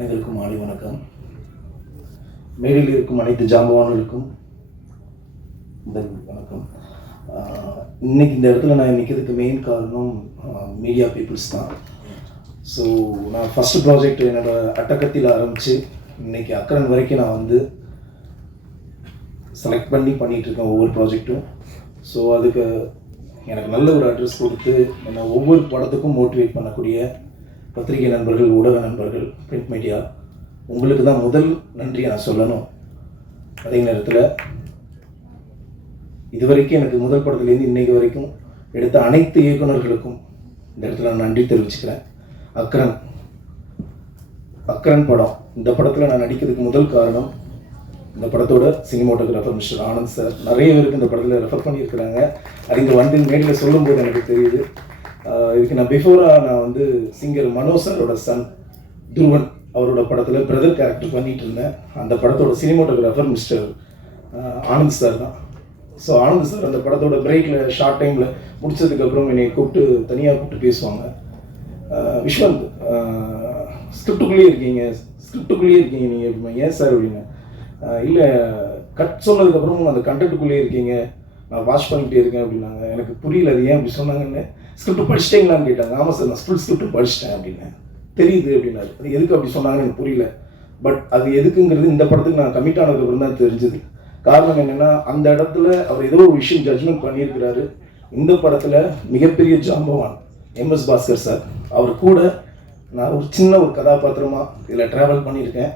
அனைவருக்கும் மாலை வணக்கம். மேடையில் இருக்கும் அனைத்து ஜாம்பவான்களுக்கும் முதல் வணக்கம். இன்னைக்கு இந்த இடத்துல நான் நிற்கிறதுக்கு மெயின் காரணம் மீடியா பீப்புள்ஸ் தான். ஸோ நான் ஃபஸ்ட்டு ப்ராஜெக்ட் என்னோடய அட்டகத்தில் ஆரம்பித்து இன்றைக்கி அக்கரன் வரைக்கும் நான் வந்து செலக்ட் பண்ணிகிட்ருக்கேன் ஒவ்வொரு ப்ராஜெக்ட்டும். ஸோ அதுக்கு எனக்கு நல்ல ஒரு அட்ரஸ் கொடுத்து என்னை ஒவ்வொரு படத்துக்கும் மோட்டிவேட் பண்ணக்கூடிய பத்திரிகை நண்பர்கள், ஊடக நண்பர்கள், பிரிண்ட் மீடியா, உங்களுக்கு தான் முதல் நன்றி நான் சொல்லணும். அதே நேரத்தில் இதுவரைக்கும் எனக்கு முதல் படத்துலேருந்து இன்றைக்கு வரைக்கும் எடுத்த அனைத்து இயக்குநர்களுக்கும் இந்த இடத்துல நான் நன்றி தெரிவிச்சுக்கிறேன். அக்கரன் படம், இந்த படத்தில் நான் நடிக்கிறதுக்கு முதல் காரணம் இந்த படத்தோட சினிமோட்டோகிராஃபர் மிஸ்டர் ஆனந்த் சார். நிறைய பேருக்கு இந்த படத்தில் ரெஃபர் பண்ணியிருக்கிறாங்க. அது இங்கே வந்து மேடையில் சொல்லும்போது எனக்கு தெரியுது. இதுக்கு நான் பிஃபோராக நான் வந்து சிங்கர் மனோஜ் சாரோட சன் துருவன் அவரோட படத்தில் பிரதர் கேரக்டர் பண்ணிகிட்டு இருந்தேன். அந்த படத்தோட சினிமோட்டோகிராஃபர் மிஸ்டர் ஆனந்த் சார் தான். ஸோ ஆனந்த் சார் அந்த படத்தோட பிரேக்கில் ஷார்ட் டைமில் முடிச்சதுக்கப்புறம் என்னை கூப்பிட்டு தனியாக கூப்பிட்டு பேசுவாங்க. விஸ்வந்த், ஸ்கிரிப்டுக்குள்ளேயே இருக்கீங்க நீங்கள் அப்படின்னா, ஏன் சார் அப்படின்னு. இல்லை, கட் சொன்னதுக்கப்புறம் அந்த கண்டென்ட்டுக்குள்ளேயே இருக்கீங்க, நான் வாட்ச் பண்ணிகிட்டே இருக்கேன் அப்படின்னாங்க. எனக்கு புரியல அது ஏன் அப்படி சொன்னாங்கன்னு. ஸ்கிரிப்ட் படிச்சிட்டிங்களான்னு கேட்டாங்க. ஆமாம் சார், நான் ஃபுல் ஸ்கிரிப்ட் படிச்சிட்டேன் அப்படின்னேன். தெரியுது அப்படின்னாரு. அது எதுக்கு அப்படி சொன்னாங்கன்னு எனக்கு புரியல. பட் அது எதுக்குங்கிறது இந்த படத்துக்கு நான் கமிட் ஆனதுக்கப்புறம் தான் தெரிஞ்சுது. காரணம் என்னென்னா, அந்த இடத்துல அவர் ஏதோ ஒரு விஷயம் ஜட்ஜ்மெண்ட் பண்ணியிருக்கிறாரு. இந்த படத்தில் மிகப்பெரிய ஜாம்பவான் எம்எஸ் பாஸ்கர் சார், அவர் கூட நான் ஒரு சின்ன ஒரு கதாபாத்திரமாக இதில் ட்ராவல் பண்ணியிருக்கேன்.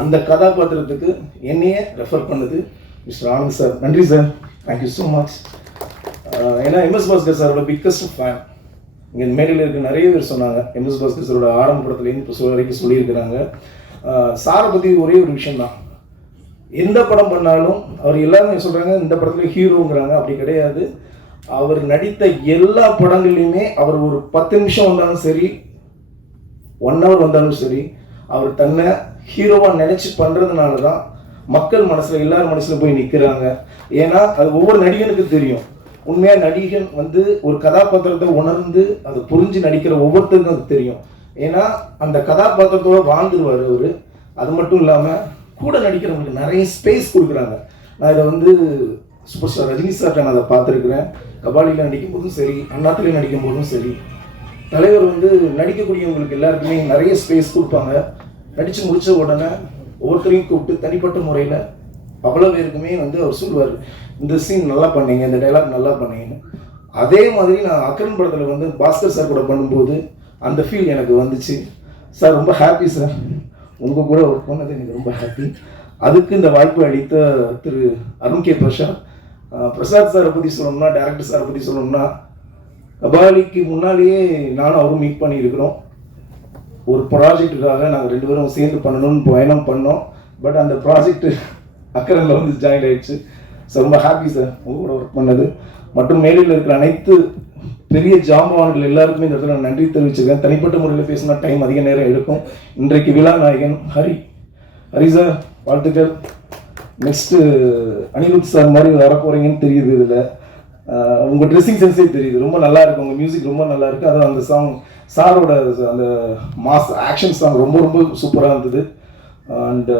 அந்த கதாபாத்திரத்துக்கு என்னையே ரெஃபர் பண்ணது மிஸ்டர் ஆனந்த் சார். நன்றி சார், தேங்க்யூ ஸோ மச். ஏன்னா எம்எஸ் பாஸ்கர் சாரோட பிக்கஸ்ட் ஃபேன். இங்கே மேடையில் இருக்க நிறைய பேர் சொன்னாங்க. எம்எஸ் பாஸ்கர் சாரோட ஆரம்ப படத்துலேருந்து இப்போ வரைக்கும் சொல்லியிருக்கிறாங்க. சாரை பற்றி ஒரே ஒரு விஷயந்தான், எந்த படம் பண்ணாலும் அவர் எல்லாருமே சொல்கிறாங்க இந்த படத்தில் ஹீரோங்கிறாங்க. அப்படி கிடையாது. அவர் நடித்த எல்லா படங்கள்லையுமே அவர் ஒரு 10 நிமிஷம் வந்தாலும் சரி, 1 hour வந்தாலும் சரி, அவர் தன்னை ஹீரோவாக நினச்சி பண்ணுறதுனால தான் மக்கள் மனசில், எல்லார் மனசில் போய் நிற்கிறாங்க. ஏன்னா அது ஒவ்வொரு நடிகனுக்கு தெரியும். உண்மையாக நடிகன் வந்து ஒரு கதாபாத்திரத்தை உணர்ந்து அதை புரிஞ்சு நடிக்கிற ஒவ்வொருத்தருக்கும் அது தெரியும். ஏன்னா அந்த கதாபாத்திரத்தோடு வாழ்ந்துருவார் அவர். அது மட்டும் இல்லாமல் கூட நடிக்கிறவங்களுக்கு நிறைய ஸ்பேஸ் கொடுக்குறாங்க. நான் இதை வந்து சூப்பர் ஸ்டார் ரஜினி சார்ட்ட நான் அதை பார்த்துருக்குறேன். கபாலியில் நடிக்கும் போதும் சரி, அண்ணாத்திலையும் நடிக்கும் போதும் சரி, தலைவர் வந்து நடிக்கக்கூடியவங்களுக்கு எல்லாருக்குமே நிறைய ஸ்பேஸ் கொடுப்பாங்க. நடித்து முடித்த உடனே ஒவ்வொருத்தரையும் கூப்பிட்டு தனிப்பட்ட முறையில் அவ்வளோ பேருக்குமே வந்து அவர் சொல்லுவார், இந்த சீன் நல்லா பண்ணீங்க, இந்த டைலாக் நல்லா பண்ணீங்கன்னு. அதே மாதிரி நான் அக்கரன் படத்தில் வந்து பாஸ்கர் சார் கூட பண்ணும்போது அந்த ஃபீல் எனக்கு வந்துச்சு. சார் ரொம்ப ஹாப்பி சார், உங்கள் கூட ஒர்க் பண்ணது எனக்கு ரொம்ப ஹாப்பி. அதுக்கு இந்த வாய்ப்பு அளித்த திரு அருண் கே பிரசாத் சாரை பற்றி சொல்லணும்னா, டேரக்டர் சாரை பற்றி சொல்லணும்னா, கபாலிக்கு முன்னாலேயே நானும் அவரும் மீட் பண்ணியிருக்கிறோம். ஒரு ப்ராஜெக்டுக்காக நாங்கள் 2 பேரும் சேர்ந்து பண்ணணும்னு பயணம் பண்ணோம். பட் அந்த ப்ராஜெக்ட் அக்கரனில் வந்து ஜாயின் ஆகிடுச்சு. சார் ரொம்ப ஹாப்பி சார் உங்கள் கூட ஒர்க் பண்ணது. மற்றும் மேடையில் இருக்கிற அனைத்து பெரிய ஜாம்பவான்கள் எல்லாருக்குமே இந்த இடத்துல நான் நன்றி தெரிவிச்சிருக்கேன். தனிப்பட்ட முறையில் பேசினா டைம் அதிக நேரம் எடுக்கும். இன்றைக்கு விழா நாயகன் ஹரி சார், வாழ்த்துக்கள். நெக்ஸ்ட்டு அனிருத் சார் மாதிரி வரப்போகிறீங்கன்னு தெரியுது. இதில் உங்கள் ட்ரெஸ்ஸிங் சென்ஸே தெரியுது, ரொம்ப நல்லா இருக்குது. உங்கள் மியூசிக் ரொம்ப நல்லா இருக்குது. அதுவும் அந்த சாங் சாரோட அந்த மாஸ் ஆக்ஷன் சாங் ரொம்ப ரொம்ப சூப்பராக இருந்தது. அண்டு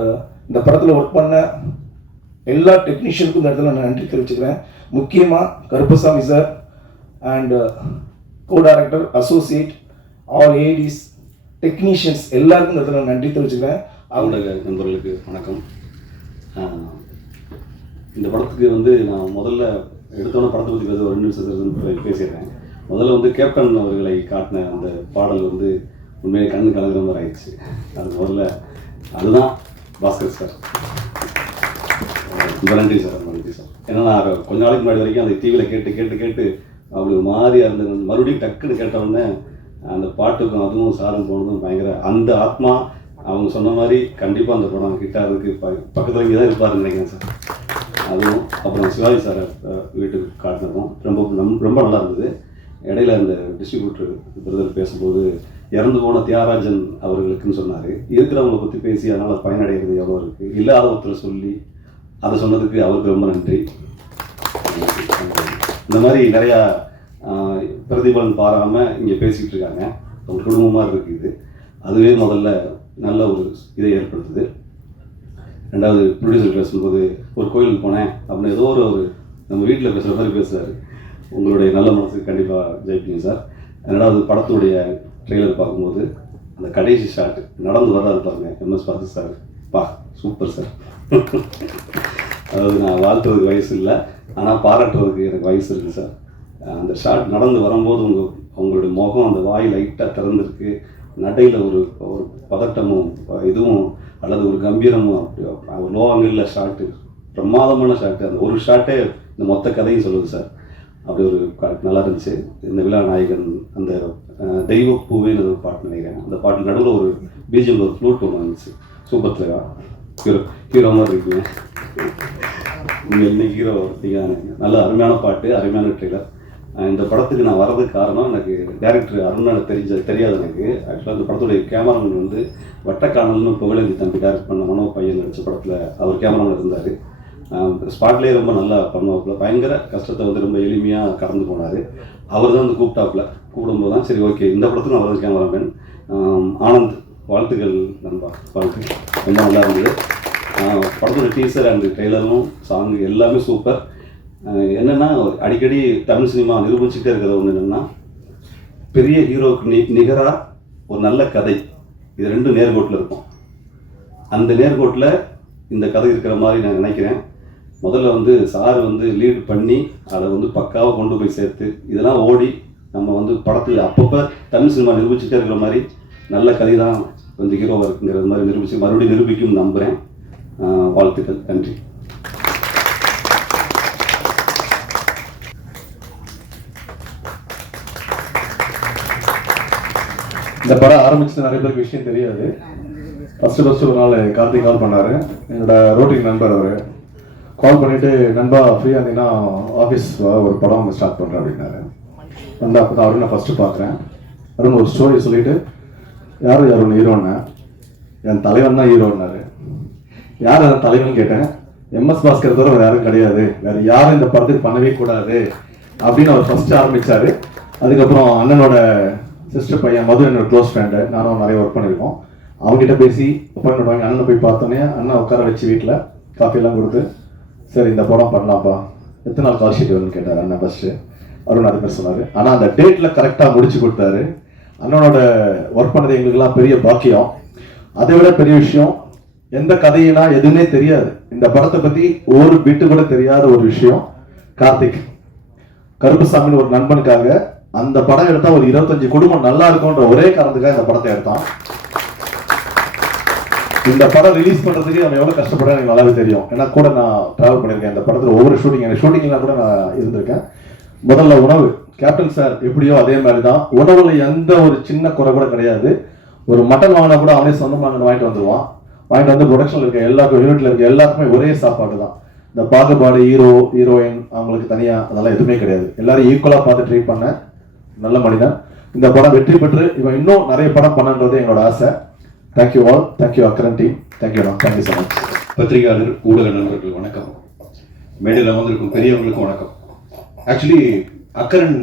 இந்த படத்தில் ஒர்க் பண்ண எல்லா டெக்னீஷியனுக்கும் இந்த இடத்துல நான் நன்றி தெரிவிச்சுக்கிறேன். முக்கியமாக Karuppasamy sir and co director, associate, all ADs, technicians எல்லாருக்கும் இந்த இடத்துல நன்றி தெரிவிச்சுக்கிறேன். அவங்களோட நண்பர்களுக்கு வணக்கம். இந்த படத்துக்கு வந்து நான் முதல்ல எடுத்தோன்னே படத்தை பற்றி ஒரு 2 நிமிஷம் பேசிடுறேன். முதல்ல வந்து கேப்டன் அவர்களை காட்டின அந்த பாடல் வந்து உண்மையிலே கண்ணு கலங்குற மாதிரி ஆயிடுச்சு. அது முதல்ல அதுதான் பாஸ்கர் சார். ரொம்ப நன்றி சார், ரொம்ப நன்றி சார். ஏன்னா நான் கொஞ்ச நாளைக்கு முன்னாடி வரைக்கும் அந்த டிவியில் கேட்டு அப்படி ஒரு மாதிரியாக இருந்தது. மறுபடியும் டக்குன்னு கேட்டவுடனே அந்த பாட்டுக்கும் அதுவும் சாரம் போனதும் பயங்கர அந்த ஆத்மா அவங்க சொன்ன மாதிரி கண்டிப்பாக அந்த படம் கிட்ட அதுக்கு பக்கத்தில் இங்கே தான் இருப்பாருன்னு நினைக்கிறேன் சார். அதுவும் அப்புறம் சிவாஜி சாரை வீட்டுக்கு காட்டினதும் ரொம்ப நல்லா இருந்தது. இடையில அந்த டிஸ்ட்ரிபியூட்டர் பிரதர் பேசும்போது இறந்து போன தியாகராஜன் அவர்களுக்குன்னு சொன்னார். இருக்கிறவங்களை பற்றி பேசி அதனால் பயனடைகிறது எவ்வளோ இருக்குது, இல்லாத ஒருத்தர் சொல்லி அதை சொன்னதுக்கு அவருக்கு ரொம்ப நன்றி. இந்த மாதிரி நிறையா பிரதிபலன் பாராமல் இங்கே பேசிக்கிட்டு இருக்காங்க. அவங்க குடும்பமாக இருக்குது. அதுவே முதல்ல நல்ல ஒரு இதை ஏற்படுத்துது. ரெண்டாவது ப்ரொடியூசர் பேசும்போது ஒரு கோயிலுக்கு போனேன் அப்படின்னு ஏதோ ஒரு நம்ம வீட்டில் பேசுகிற மாதிரி பேசுகிறாரு. உங்களுடைய நல்ல மனசுக்கு கண்டிப்பாக ஜெயிப்பீங்க சார். ரெண்டாவது படத்துடைய ட்ரெய்லர் பார்க்கும்போது அந்த கடைசி ஷாட் நடந்து வர்றாரு பாருங்க, எம்எஸ் பாரதி சார், பா சூப்பர் சார். அதாவது நான் வாழ்த்துறதுக்கு வயசு இல்லை, ஆனால் பாராட்டுறதுக்கு எனக்கு வயசு இருக்குது சார். அந்த ஷாட் நடந்து வரும்போது உங்களுடைய முகம், அந்த வாய் லைட்டாக திறந்துருக்கு, நடையில் ஒரு பதட்டமும் இதுவும் அல்லது ஒரு கம்பீரமும், அப்படி ஒரு லோ ஆங்கிளில் ஷாட்டு, பிரமாதமான ஷாட்டு. அந்த ஒரு ஷாட்டே இந்த மொத்த கதையும் சொல்லுது சார். அப்படி ஒரு நல்லா இருந்துச்சு. இந்த விழா நாயகன் அந்த தெய்வ பூவேன்னு ஒரு பாட்டு நினைக்கிறேன். அந்த பாட்டு நடுவில் ஒரு பிஜிஎம் ஒரு ஃப்ளூட் ஒன்று வந்துச்சு. சூப்பர் தலைவா, ஹீரோ மாதிரி இருக்கீங்க. நீங்கள் இன்னைக்கு ஹீரோ இருக்கீங்க. நல்ல அருமையான பாட்டு, அருமையான ட்ரெய்லர். இந்த படத்துக்கு நான் வர்றதுக்கு காரணம், எனக்கு டேரக்டர் அருணால தெரியாது எனக்கு. ஆக்சுவலாக இந்த படத்துடைய கேமராமேன் வந்து வட்டக்கானல்னு புகழேந்தி தம்பி டேரக்ட் பண்ண மனோ பையன் நடித்த படத்தில் அவர் கேமராமேன் இருந்தார். ஸ்பாட்லேயே ரொம்ப நல்லா பண்ணுவாப்புல, பயங்கர கஷ்டத்தை வந்து ரொம்ப எளிமையாக கடந்து போனார். அவர் தான் வந்து கூப்பிடும்போது தான் சரி ஓகே இந்த படத்துக்கு அவர் தான் கேமராமேன். ஆனந்த், வாழ்த்துக்கள் நண்பா, வாழ்த்துக்கள், ரொம்ப நல்லா இருந்தது. படத்தோட டீசர் அண்ட் ட்ரெய்லரும் சாங் எல்லாமே சூப்பர். என்னென்னா அடிக்கடி தமிழ் சினிமா நிரூபிச்சுட்டே இருக்கிறது ஒன்று என்னென்னா, பெரிய ஹீரோவுக்கு நிகராக ஒரு நல்ல கதை, இது ரெண்டும் நேர்கோட்டில் இருக்கும். அந்த நேர்கோட்டில் இந்த கதை இருக்கிற மாதிரி நான் நினைக்கிறேன். முதல்ல வந்து சார் வந்து லீட் பண்ணி அதை வந்து பக்காவாக கொண்டு போய் சேர்த்து இதெல்லாம் ஓடி நம்ம வந்து படத்தில் அப்பப்போ தமிழ் சினிமா நிரூபிச்சுட்டே இருக்கிற மாதிரி நல்ல கதை தான் வந்து ஹீரோவாக இருக்குங்கிறது மாதிரி நிரூபித்து மறுபடியும் நிரூபிக்கும் நம்புகிறேன். வாழ்த்துக்கள், நன்றி. இந்த படம் ஆரம்பிச்சு நிறைய பேருக்கு விஷயம் தெரியாது. ஃபஸ்ட்டு ஒரு நாள் கார்த்திக் கால் பண்ணார், என்னோட ரோட்டிங் நண்பர். அவர் கால் பண்ணிவிட்டு, நண்பா ஃப்ரீயாக இருந்தீங்கன்னா ஆஃபீஸ் ஒரு படம் ஸ்டார்ட் பண்ணுறேன் அப்படின்னாரு. வந்து அப்போ தான் அவரு நான் ஃபஸ்ட்டு பார்க்குறேன். அருண் ஒரு ஸ்டோரி சொல்லிவிட்டு, யார் அருண் ஹீரோன்னு, என் தலைவன் தான் ஹீரோன்னாரு. யார் அந்த தலைவன் கேட்டேன். எம்எஸ் பாஸ்கர் தவிர வேறு யாரும் கிடையாது, வேறு யாரும் இந்த படத்துக்கு பண்ணவே கூடாது அப்படின்னு அவர் ஃபஸ்ட்டு ஆரம்பித்தார். அதுக்கப்புறம் அண்ணனோட சிஸ்டர் பையன் மது, என்னோட க்ளோஸ் ஃப்ரெண்டு, நானும் நிறைய ஒர்க் பண்ணியிருக்கோம். அவங்ககிட்ட பேசி அப்பாயின்மெண்ட் வாங்கி அண்ணனை போய் பார்த்தோன்னே அண்ணன் உட்கார வச்சு வீட்டில் காஃபியெல்லாம் கொடுத்து, சரி இந்த படம் பண்ணலாம்ப்பா, எத்தனை நாள் கால் ஷீட் வரும்னு கேட்டார் அண்ணன் ஃபஸ்ட்டு. அருண் அது பேர் சொன்னார். ஆனால் அந்த டேட்டில் கரெக்டாக முடிச்சு கொடுத்தாரு. அண்ணனோட ஒர்க் பண்ணது எங்களுக்கெல்லாம் பெரிய பாக்கியம். அதை விட பெரிய விஷயம், எந்த கதையினா எதுவுமே தெரியாது, இந்த படத்தை பற்றி ஒரு பிட்டு கூட தெரியாத ஒரு விஷயம். கார்த்திக் கருப்புசாமின்னு ஒரு நண்பனுக்காக அந்த படம் எடுத்தா ஒரு 25 குடும்பம் நல்லா இருக்கும்ன்ற ஒரே காரணத்துக்காக இந்த படத்தை எடுத்தான். இந்த படம் ரிலீஸ் பண்றதுக்கு அவன் எவ்வளவு கஷ்டப்படுறேன் எனக்கு நல்லாவே தெரியும். ஏன்னா கூட நான் டிராவல் பண்ணியிருக்கேன் இந்த படத்துல ஒவ்வொரு ஷூட்டிங்லாம் கூட நான் இருந்திருக்கேன். முதல்ல உணவு, கேப்டன் சார் எப்படியோ அதே மாதிரி தான், உணவுல எந்த ஒரு சின்ன குறை கூட கிடையாது. ஒரு மட்டன் வாங்கினா கூட அவனே சொந்தமாக வாங்கிட்டு வந்துடுவான். வாங்கிட்டு வந்து ப்ரொடக்ஷன்ல இருக்க எல்லாருக்கும், யூனிட்ல இருக்க எல்லாருக்குமே ஒரே சாப்பாடு தான். இந்த பாகுபாடு, ஹீரோ ஹீரோயின் அவங்களுக்கு தனியா அதெல்லாம் எதுவுமே கிடையாது. எல்லாரும் ஈக்குவலா பார்த்து ட்ரீட் பண்ண நல்ல மனிதன். இந்த படம் வெற்றி பெற்று இவன் இன்னும் நிறைய படம் பண்ணன்றது எங்களோட ஆசை. Thank you all, thank you Akkaran team, thank you thank you so much. பத்திரிகையாளர், ஊடக நண்பர்கள் வணக்கம். மேடையில் வந்திருக்கும் பெரியவங்களுக்கும் வணக்கம். ஆக்சுவலி அக்கரன்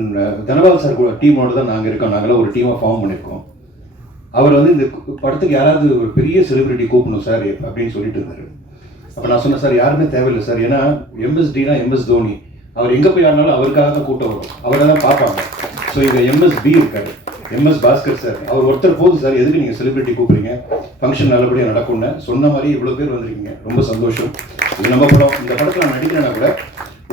தனபால் சார் கூட டீமோடு தான் நாங்கள் இருக்கோம். நாங்களாம் ஒரு டீமாக ஃபார்ம் பண்ணியிருக்கோம். அவர் வந்து இந்த படத்துக்கு யாராவது ஒரு பெரிய செலிபிரிட்டி கூப்பிடணும் சார் அப்படின்னு சொல்லிட்டு இருந்தார். அப்போ நான் சொன்னேன், சார் யாருமே தேவையில்லை சார், ஏன்னா எம்எஸ்டினா எம்எஸ் தோனி, அவர் எங்கே போய் ஆடினாலும் அவருக்காக தான் கூட்டம் வரும், அவரை தான் பார்ப்பாங்க. ஸோ இங்கே எம்எஸ்பி இருக்காரு, எம்எஸ் பாஸ்கர் சார், அவர் ஒருத்தர் போதும் சார், எதுக்கு நீங்கள் செலிபிரிட்டி கூப்பிடுறீங்க, ஃபங்க்ஷன் நல்லபடியாக நடக்கும்னு சொன்ன மாதிரி இவ்வளோ பேர் வந்திருக்கீங்க, ரொம்ப சந்தோஷம். இது நம்ம படம். இந்த படத்தில் நான் நடிக்கிறேன்னா கூட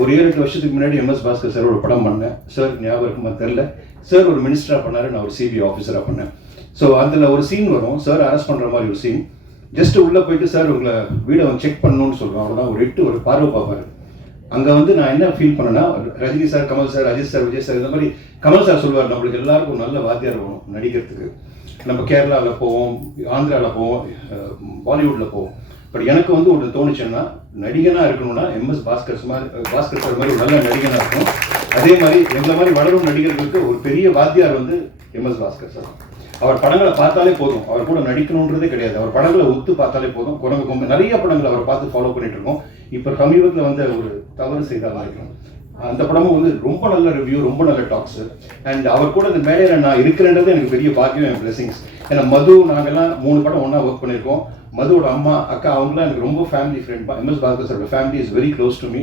ஒரு 7-8 வருஷத்துக்கு முன்னாடி எம்எஸ் பாஸ்கர் சார் ஒரு படம் பண்ணேன் சார், ஞாபகம் இருக்குமா தெரில. சார் ஒரு மினிஸ்டராக பண்ணார், நான் ஒரு சிபிஐ ஆஃபீஸராக பண்ணேன். ஸோ அதில் ஒரு சீன் வரும், சார் அரெஸ்ட் பண்ணுற மாதிரி ஒரு சீன். ஜஸ்ட் உள்ளே போயிட்டு சார் உங்களை வீடை வந்து செக் பண்ணணும்னு சொல்லுவோம், அவ்வளோதான். ஒரு 8 ஒரு பார்வை பார்ப்பாரு. அங்கே வந்து நான் என்ன ஃபீல் பண்ணேன்னா, Rajini sir, Kamal sir, Ajith sir, Vijay sir, இந்த மாதிரி கமல் சார் சொல்லுவார், நம்மளுக்கு எல்லாருக்கும் நல்ல வாத்தியார் வேணும் நடிக்கிறதுக்கு. நம்ம கேரளாவில் போவோம், ஆந்திராவில் போவோம், பாலிவுட்டில் போவோம். பட் எனக்கு வந்து ஒன்று தோணுச்சுன்னா, நடிகனாக இருக்கணும்னா எம்எஸ் பாஸ்கர் சார் மாதிரி ஒரு நல்ல நடிகனாக இருக்கணும். அதே மாதிரி எங்களை மாதிரி வளரும் நடிகர்களுக்கு ஒரு பெரிய வாத்தியார் வந்து எம்எஸ் பாஸ்கர் சார். அவர் படங்களை பார்த்தாலே போதும், அவர் கூட நடிக்கணுன்றதே கிடையாது, அவர் படங்களை ஒத்து பார்த்தாலே போதும். குரங்கு கொம்பு நிறைய படங்களை அவரை பார்த்து ஃபாலோ பண்ணிட்டு இருக்கோம். இப்போ சமீபத்தில் வந்து ஒரு தவறு செய்தால் நினைக்கிறோம், அந்த படமும் வந்து ரொம்ப நல்ல ரிவ்யூ, ரொம்ப நல்ல டாக்ஸ். அண்ட் அவர் கூட இந்த மேடையில் நான் இருக்கிறேன்றது எனக்கு பெரிய பாக்கியம், என் பிளெஸிங்ஸ். ஏன்னா மது நாங்கெல்லாம் 3 படம் ஒன்றா ஒர்க் பண்ணியிருக்கோம். மதுவோட அம்மா அக்கா அவங்களாம் எனக்கு ரொம்ப ஃபேமிலி ஃப்ரெண்ட். MS பாஸ்கர் சாரோட family is very close to me.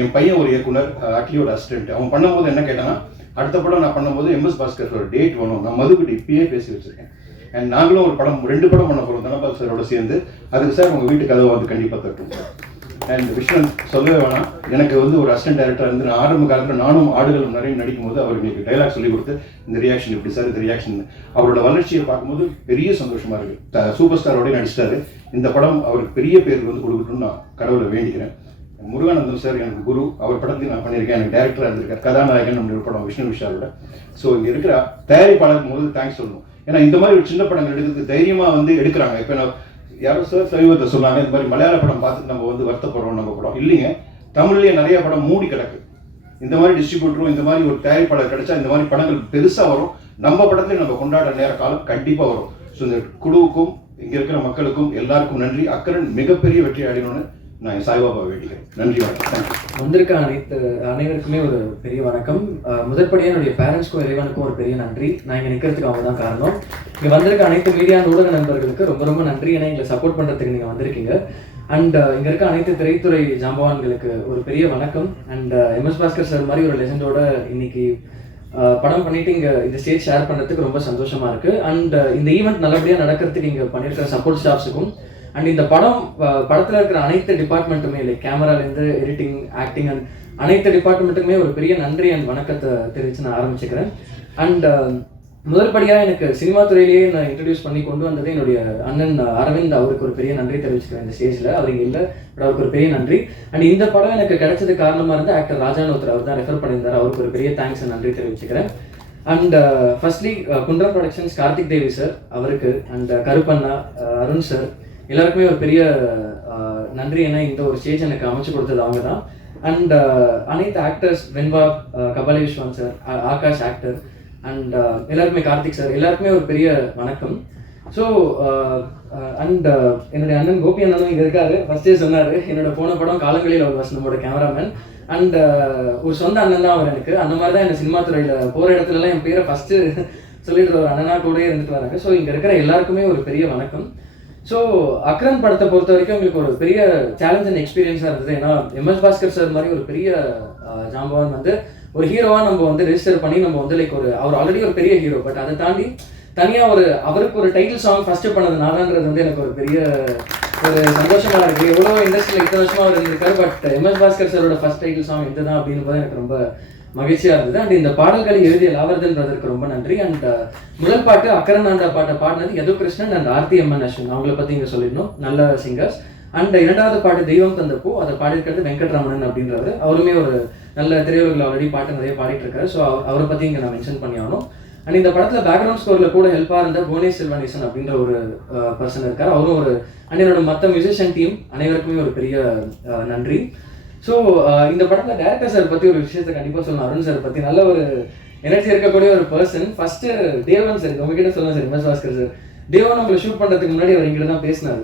என் பையன் ஒரு இயக்குனர், அட்லியோட அசிஸ்டன்ட். அவன் பண்ணும்போது என்ன கேட்டாங்கன்னா, அடுத்த படம் நான் பண்ணும்போது MS பாஸ்கர் ஒரு டேட் வேணும், நான் மதுக்கிட்ட இப்பயே பேசி வச்சிருக்கேன். அண்ட் நாங்களும் ஒரு படம் 2 படம் பண்ண போகிறோம் தனபால் சாரோட சேர்ந்து. அதுக்கு சார் உங்கள் வீட்டு கதவை வந்து கண்டிப்பாக தட்டும் சார். அண்ட் விஷ்ணன் சொல்லவே வேணாம், எனக்கு வந்து ஒரு அசிஸ்டன்ட் டைரக்டர் இருந்து நான் ஆரம்ப காலத்தில் நானும் ஆடுகளும் நிறைய நடிக்கும் போது அவர் எனக்கு டைலாக் சொல்லி கொடுத்து இந்த ரியாக்ஷன் இப்படி சார், இந்த ரியாக்ஷன். அவரோட வளர்ச்சியை பார்க்கும்போது பெரிய சந்தோஷமா இருக்கு. சூப்பர் ஸ்டாரோடய நடிச்சிட்டாரு. இந்த படம் அவருக்கு பெரிய பேர் வந்து கொடுக்கணும்னு நான் கடவுளை வேண்டிக்கிறேன். முருகானந்தம் சார் எனக்கு குரு, அவர் படத்தையும் நான் பண்ணியிருக்கேன். எனக்கு டேரக்டராக இருந்திருக்கார், கதாநாயகன் நம்மளுடைய படம் விஷ்ணு விஷாலோட. ஸோ இங்கே இருக்கிற தயாரிப்பாளருக்கு முதல்ல தேங்க்ஸ் சொல்லணும். ஏன்னா இந்த மாதிரி ஒரு சின்ன படங்கள் எடுக்கிறது தைரியமாக வந்து எடுக்கிறாங்க. இப்போ நான் யாரோ சார் சமீபத்தை சொன்னாங்க, இந்த மாதிரி மலையாள படம் பார்த்துட்டு நம்ம வந்து வருத்தப்படுறோம் நம்ம படம் இல்லைங்க. தமிழ்லேயே நிறைய படம் மூடி கிடக்கு. இந்த மாதிரி டிஸ்ட்ரிபியூட்டரும் இந்த மாதிரி ஒரு தயாரிப்பாளர் கிடைச்சா இந்த மாதிரி படங்கள் பெருசாக வரும். நம்ம படத்துலையும் நம்ம கொண்டாடுற நேர காலம் கண்டிப்பாக வரும். ஸோ இந்த குழுவுக்கும் இங்கே இருக்கிற மக்களுக்கும் எல்லாருக்கும் நன்றி. அக்கரன் மிகப்பெரிய வெற்றி அடையணும்னு நான் சாய்பாபா வேண்டிக்கிறேன். நன்றி, வணக்கம். வந்திருக்க அனைவருக்குமே ஒரு பெரிய வணக்கம். முதற்படியாக என்னுடைய பேரண்ட்ஸ்க்கும் இறைவனுக்கும் ஒரு பெரிய நன்றி. நான் இங்கே நிற்கிறதுக்கு அவங்க தான் காரணம். இங்கே வந்திருக்க அனைத்து மீடியா ஊடக நண்பர்களுக்கு ரொம்ப ரொம்ப நன்றி. ஏன்னா எங்களை சப்போர்ட் பண்ணுறதுக்கு நீங்கள் வந்திருக்கீங்க. அண்ட் இங்கே இருக்க அனைத்து திரைத்துறை ஜாம்பவான்களுக்கு ஒரு பெரிய வணக்கம். அண்ட் MS பாஸ்கர் சார் மாதிரி ஒரு லெஜண்டோட இன்னைக்கு படம் பண்ணிட்டு இங்கே இந்த ஸ்டேஜ் ஷேர் பண்ணுறதுக்கு ரொம்ப சந்தோஷமாக இருக்குது. அண்ட் இந்த ஈவெண்ட் நல்லபடியாக நடக்கிறதுக்கு இங்கே பண்ணியிருக்கிற சப்போர்ட் ஸ்டாஃப்ஸுக்கும் அண்ட் இந்த படத்தில் இருக்கிற அனைத்து டிபார்ட்மெண்ட்டுமே இல்லை, கேமராலேருந்து எடிட்டிங், ஆக்டிங் அண்ட் அனைத்து டிபார்ட்மெண்ட்டுக்குமே ஒரு பெரிய நன்றி அண்ட் வணக்கத்தை தெரிவித்து நான் ஆரம்பிச்சுக்கிறேன். அண்ட் முதற்படியாக எனக்கு சினிமா துறையிலேயே நான் இன்ட்ரடியூஸ் பண்ணி கொண்டு வந்தது என்னுடைய அண்ணன் அரவிந்த். அவருக்கு ஒரு பெரிய நன்றி தெரிவிச்சுக்கிறேன் இந்த ஸ்டேஜில். அவர் இங்கே இல்லை, பட் அவருக்கு ஒரு பெரிய நன்றி. அண்ட் இந்த படம் எனக்கு கிடைச்சது காரணமாக இருந்து ஆக்டர் ராஜானோத்தர், அவர் தான் ரெஃபர் பண்ணியிருந்தார். அவருக்கு ஒரு பெரிய தேங்க்ஸ் அண்ட் நன்றி தெரிவிச்சுக்கிறேன். And firstly Kundra productions Karthik Devi sir அவருக்கு, அண்ட் கருப்பண்ணா, அருண் சார் எல்லாருக்குமே ஒரு பெரிய நன்றி. ஏன்னா இந்த ஒரு ஸ்டேஜ் எனக்கு அமைச்சு கொடுத்தது அவங்க தான். அண்ட் அனைத்து actors, Venba, Kabali Viswan sir, Akash actor, and எல்லாருக்குமே, கார்த்திக் சார் எல்லாருக்குமே ஒரு பெரிய வணக்கம். ஸோ அண்ட் என்னுடைய அண்ணன் கோபி அண்ணனும் இங்கே இருக்காரு. ஃபர்ஸ்டே சொன்னார், என்னோட போன படம் காலங்களில் அவர் நம்மளோட கேமராமேன். அண்ட் ஒரு சொந்த அண்ணன் தான் அவர் எனக்கு. அந்த மாதிரி தான் என்ன சினிமா துறையில் போகிற இடத்துலலாம் என் பேரை ஃபஸ்ட்டு சொல்லிட்டு ஒரு அண்ணனா கூட இருந்துட்டு வராங்க. ஸோ இங்கே இருக்கிற எல்லாருக்குமே ஒரு பெரிய வணக்கம். ஸோ அக்ரன் படத்தை பொறுத்த வரைக்கும் எங்களுக்கு ஒரு பெரிய சேலஞ்ச் அண்ட் எக்ஸ்பீரியன்ஸாக இருந்தது. ஏன்னா MS பாஸ்கர் சார் மாதிரி ஒரு பெரிய ஜாம்பவான் வந்து ஒரு ஹீரோவாக நம்ம வந்து ரெஜிஸ்டர் பண்ணி நம்ம வந்து லைக் அவர் ஆல்ரெடி ஒரு பெரிய ஹீரோ, பட் அதை தாண்டி தனியாக அவருக்கு ஒரு டைட்டில் சாங் ஃபஸ்ட்டு பண்ணது நான்ன்றது வந்து எனக்கு ஒரு பெரிய ஒரு சந்தோஷமாக இருக்குது. எவ்வளோ இண்டஸ்ட்ரியில் இத்தனை வருஷமாக அவர் இருந்திருக்காரு, பட் MS பாஸ்கர் சாரோட ஃபஸ்ட் டைட்டில் சாங் எது தான் அப்படின்னு போது எனக்கு ரொம்ப மகிழ்ச்சியாக இருந்தது. அண்ட் இந்த பாடல்களை எழுதிய லாவர்தன் பிரதருக்கு ரொம்ப நன்றி. அண்ட் முதல் பாட்டு அக்கரநாண்டா பாட்டை பாடினது யது கிருஷ்ணன் அண்ட் ஆர்த்தி அம்மன் அஸ்வின், அவங்கள பற்றி இங்கே சொல்லிடணும், நல்ல சிங்கர்ஸ். அண்ட் இரண்டாவது பாட்டு தெய்வம் தந்த பூ, அதை பாடியிருக்கிறது வெங்கட்ராமன் அப்படின்றவர். அவருமே ஒரு நல்ல திரையுலகில் ஆல்ரெடி பாட்டு நிறைய பாடிட்டு இருக்காரு. ஸோ அவரை பற்றி இங்கே நான் மென்ஷன் பண்ணி ஆகணும். அண்ட் இந்த படத்தில் பேக்ரவுண்ட் ஸ்கோரில் கூட ஹெல்ப்பாக இருந்த புவனேஷ் செல்வனேசன் அப்படின்ற ஒரு பர்சன் இருக்கார். அவரும் ஒரு அண்ட் என்னோட மற்ற மியூசிஷியன் டீம் அனைவருக்குமே ஒரு பெரிய நன்றி. ஸோ இந்த படத்தில் டேரக்டர் சார் பற்றி ஒரு விஷயத்தை கண்டிப்பாக சொல்லணும். அருண் சார் பற்றி நல்ல ஒரு எனர்ஜி இருக்கக்கூடிய ஒரு பர்சன். ஃபஸ்ட்டு தேவன் சார் உங்ககிட்ட சொல்லணும் சார். MS பாஸ்கர் சார் தேவன் நம்மளை ஷூட் பண்ணுறதுக்கு முன்னாடி அவர் எங்கிட்ட தான் பேசினார்.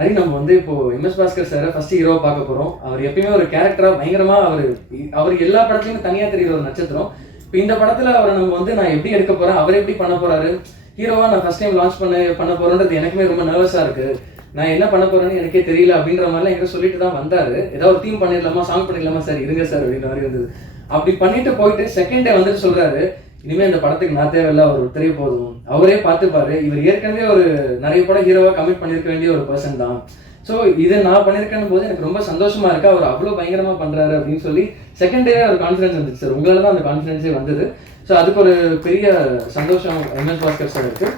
அது நம்ம வந்து இப்போது MS பாஸ்கர் சாரை ஃபஸ்ட்டு ஹீரோவை பார்க்க போகிறோம். அவர் எப்பயுமே ஒரு கேரக்டராக பயங்கரமாக அவர் எல்லா படத்துலையுமே தனியாக தெரிகிற ஒரு நட்சத்திரம். இப்போ இந்த படத்தில் அவரை நம்ம வந்து நான் எப்படி எடுக்க போகிறேன், அவர் எப்படி பண்ண போகிறாரு, ஹீரோவாக நான் ஃபஸ்ட் டைம் லான்ச் பண்ண போகிறேன்றது எனக்குமே ரொம்ப நர்வஸாக இருக்குது. நான் என்ன பண்ண போகிறேன்னு எனக்கே தெரியல அப்படின்ற மாதிரிலாம் என்கிட்ட சொல்லிட்டு தான் வந்தார். ஏதாவது ஒரு தீம் பண்ணிடலாமா, சாங் பண்ணிடலாமா சார், இருங்க சார் அப்படின்ற மாதிரி இருந்தது. அப்படி பண்ணிட்டு போயிட்டு செகண்ட் டே வந்துட்டு சொல்கிறாரு, இனிமேல் இந்த படத்துக்கு நான் தேவையில்லை, அவர் ஒருத்தரே போதும், அவரே பார்த்துப்பாரு, இவர் ஏற்கனவே ஒரு நிறைய படம் ஹீரோவாக கமிட் பண்ணியிருக்க வேண்டிய ஒரு பர்சன் தான். ஸோ இதை நான் பண்ணியிருக்கேன் போது எனக்கு ரொம்ப சந்தோஷமாக இருக்குது. அவர் அவ்வளோ பயங்கரமாக பண்ணுறாரு அப்படின்னு சொல்லி செகண்ட் டேவே ஒரு கான்ஃபிடன்ஸ் வந்துச்சு சார். உங்களால் தான் அந்த கான்ஃபிடன்ஸே வந்தது. ஸோ அதுக்கு ஒரு பெரிய சந்தோஷம் MS பாஸ்கர் சார் இருக்குது.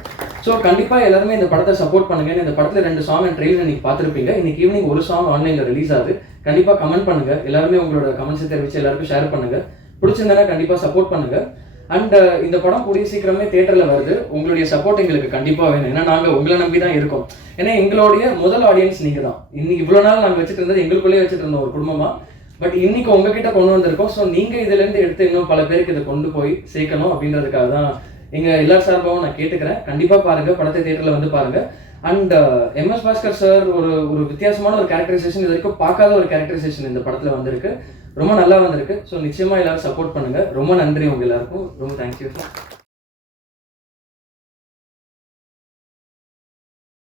ஸோ கண்டிப்பாக எல்லாருமே இந்த படத்தை சப்போர்ட் பண்ணுங்கள். இந்த படத்தில் 2 சாங் அண்ட் ட்ரெயிலர் இன்னைக்கு பார்த்துருப்பீங்க. இன்னைக்கு ஈவினிங் ஒரு சாங் ஆன்லைனில் ரிலீஸ் ஆகுது. கண்டிப்பாக கமெண்ட் பண்ணுங்கள். எல்லாருமே உங்களோட கமெண்ட்ஸை தெரிவித்து எல்லாருக்கும் ஷேர் பண்ணுங்கள். பிடிச்சிருந்தேன்னா கண்டிப்பாக சப்போர்ட் பண்ணுங்கள். அண்ட் இந்த படம் கூடிய சீக்கிரமே தியேட்டரில் வருது. உங்களுடைய சப்போர்ட் எங்களுக்கு கண்டிப்பாக வேணும். ஏன்னா நாங்கள் உங்களை நம்பி தான் இருக்கோம். ஏன்னா எங்களுடைய முதல் ஆடியன்ஸ் நீங்கள் தான். இன்னைக்கு இவ்வளோ நாள் நாங்கள் வச்சுட்டு இருந்தது எங்களுக்குள்ளேயே வச்சுட்டு இருந்தோம் ஒரு குடும்பமாக. பட் இன்னைக்கு உங்ககிட்ட கொண்டு வந்திருக்கோம். ஸோ நீங்கள் இதுலேருந்து எடுத்து இன்னும் பல பேருக்கு இதை கொண்டு போய் சேர்க்கணும் அப்படின்றதுக்காக தான் எங்கள் எல்லார் சார்பாகவும் நான் கேட்டுக்கிறேன். கண்டிப்பாக பாருங்கள், படத்தை தியேட்டரில் வந்து பாருங்கள். அண்ட் எம்எஸ் பாஸ்கர் சார் ஒரு வித்தியாசமான ஒரு கேரக்டரைசேஷன், இது வரைக்கும் பார்க்காத ஒரு கேரக்டரைசேஷன் இந்த படத்தில் வந்திருக்கு. ரொம்ப நல்லா வந்திருக்கு. ஸோ நிச்சயமாக எல்லாரும் சப்போர்ட் பண்ணுங்கள். ரொம்ப நன்றி உங்கள் எல்லாருக்கும். ரொம்ப தேங்க்யூ.